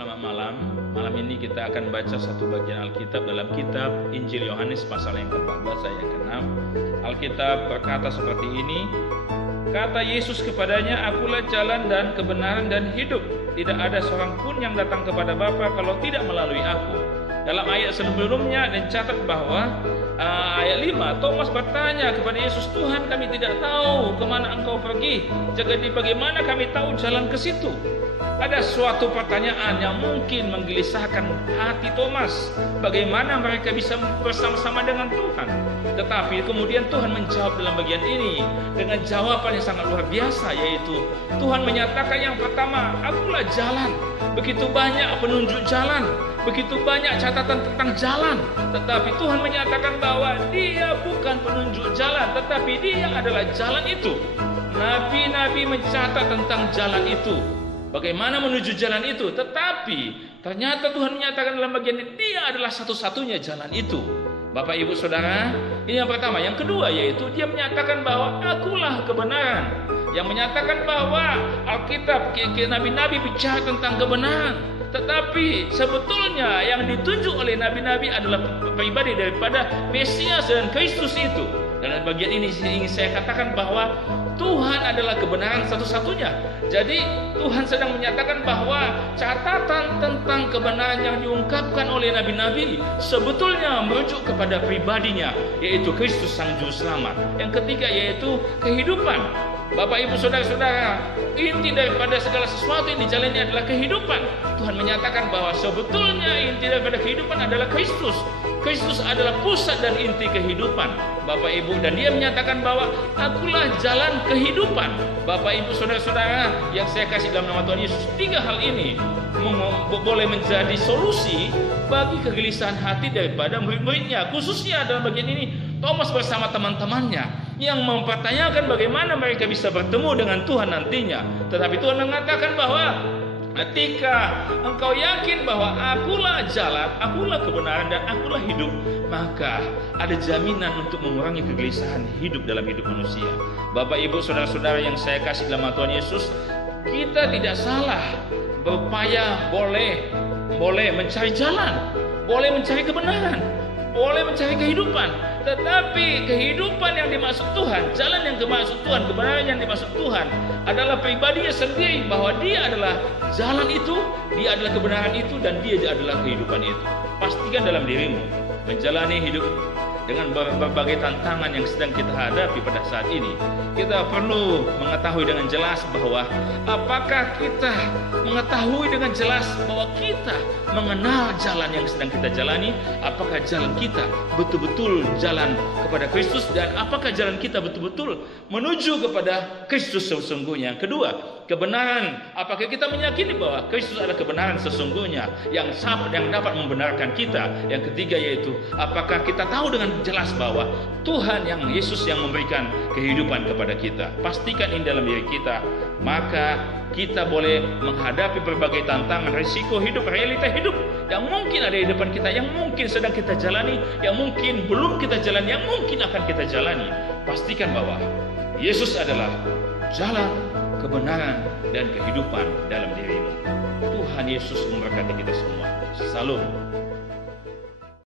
selamat malam. Malam ini kita akan baca satu bagian Alkitab dalam kitab Injil Yohanes pasal yang ke-14 ayat ke-6. Alkitab berkata seperti ini, kata Yesus kepadanya, akulah jalan dan kebenaran dan hidup. Tidak ada seorang pun yang datang kepada Bapa kalau tidak melalui aku. Dalam ayat sebelumnya dicatat bahwa ayat 5, Thomas bertanya kepada Yesus, Tuhan, kami tidak tahu kemana engkau pergi. Jadi bagaimana kami tahu jalan ke situ? Ada suatu pertanyaan yang mungkin menggelisahkan hati Thomas. Bagaimana mereka bisa bersama-sama dengan Tuhan? Tetapi kemudian Tuhan menjawab dalam bagian ini dengan jawaban yang sangat luar biasa, yaitu Tuhan menyatakan yang pertama, akulah jalan. Begitu banyak penunjuk jalan, begitu banyak catatan tentang jalan, tetapi Tuhan menyatakan bahwa Dia bukan penunjuk jalan, tetapi Dia adalah jalan itu. Nabi-nabi mencatat tentang jalan itu, bagaimana menuju jalan itu, tetapi ternyata Tuhan menyatakan dalam bagian ini Dia adalah satu-satunya jalan itu. Bapak Ibu Saudara, ini yang pertama. Yang kedua yaitu Dia menyatakan bahwa akulah kebenaran, yang menyatakan bahwa Alkitab, nabi-nabi bicara tentang kebenaran, tetapi sebetulnya yang ditunjuk oleh nabi-nabi adalah pribadi daripada Mesias dan Kristus itu. Dalam bagian ini ingin saya katakan bahwa Tuhan adalah kebenaran satu-satunya. Jadi Tuhan sedang menyatakan bahwa catatan tentang kebenaran yang diungkapkan oleh nabi-nabi sebetulnya merujuk kepada pribadinya, yaitu Kristus Sang Juru Selamat. Yang ketiga yaitu kehidupan. Bapak Ibu Saudara-saudara, inti daripada segala sesuatu yang dijalani adalah kehidupan. Tuhan menyatakan bahwa sebetulnya inti daripada kehidupan adalah Kristus. Kristus adalah pusat dan inti kehidupan, Bapak Ibu, dan Dia menyatakan bahwa akulah jalan kehidupan. Bapak Ibu Saudara-saudara yang saya kasih dalam nama Tuhan Yesus, tiga hal ini boleh menjadi solusi bagi kegelisahan hati daripada murid-muridnya, khususnya dalam bagian ini Thomas bersama teman-temannya yang mempertanyakan bagaimana mereka bisa bertemu dengan Tuhan nantinya. Tetapi Tuhan mengatakan bahwa ketika engkau yakin bahwa akulah jalan, akulah kebenaran, dan akulah hidup, maka ada jaminan untuk mengurangi kegelisahan hidup dalam hidup manusia. Bapak Ibu Saudara-saudara yang saya kasih dalam nama Tuhan Yesus, kita tidak salah berupaya, boleh mencari jalan, boleh mencari kebenaran, boleh mencari kehidupan. Tetapi kehidupan yang dimaksud Tuhan, jalan yang dimaksud Tuhan, kebenaran yang dimaksud Tuhan adalah pribadinya sendiri, bahwa Dia adalah jalan itu, Dia adalah kebenaran itu, dan Dia adalah kehidupan itu. Pastikan dalam dirimu menjalani hidup dengan berbagai tantangan yang sedang kita hadapi pada saat ini, kita perlu mengetahui dengan jelas bahwa apakah kita mengetahui dengan jelas bahwa kita mengenal jalan yang sedang kita jalani, apakah jalan kita betul-betul jalan kepada Kristus, dan apakah jalan kita betul-betul menuju kepada Kristus sesungguhnya. Kedua, kebenaran, apakah kita meyakini bahwa Kristus adalah kebenaran sesungguhnya yang dapat membenarkan kita. Yang ketiga yaitu apakah kita tahu dengan jelas bahwa Tuhan yang Yesus yang memberikan kehidupan kepada kita. Pastikan ini dalam diri kita, maka kita boleh menghadapi berbagai tantangan, risiko hidup, realita hidup yang mungkin ada di depan kita, yang mungkin sedang kita jalani, yang mungkin belum kita jalani, yang mungkin akan kita jalani. Pastikan bahwa Yesus adalah jalan, kebenaran, dan kehidupan dalam dirimu. Tuhan Yesus memberkati kita semua. Salam.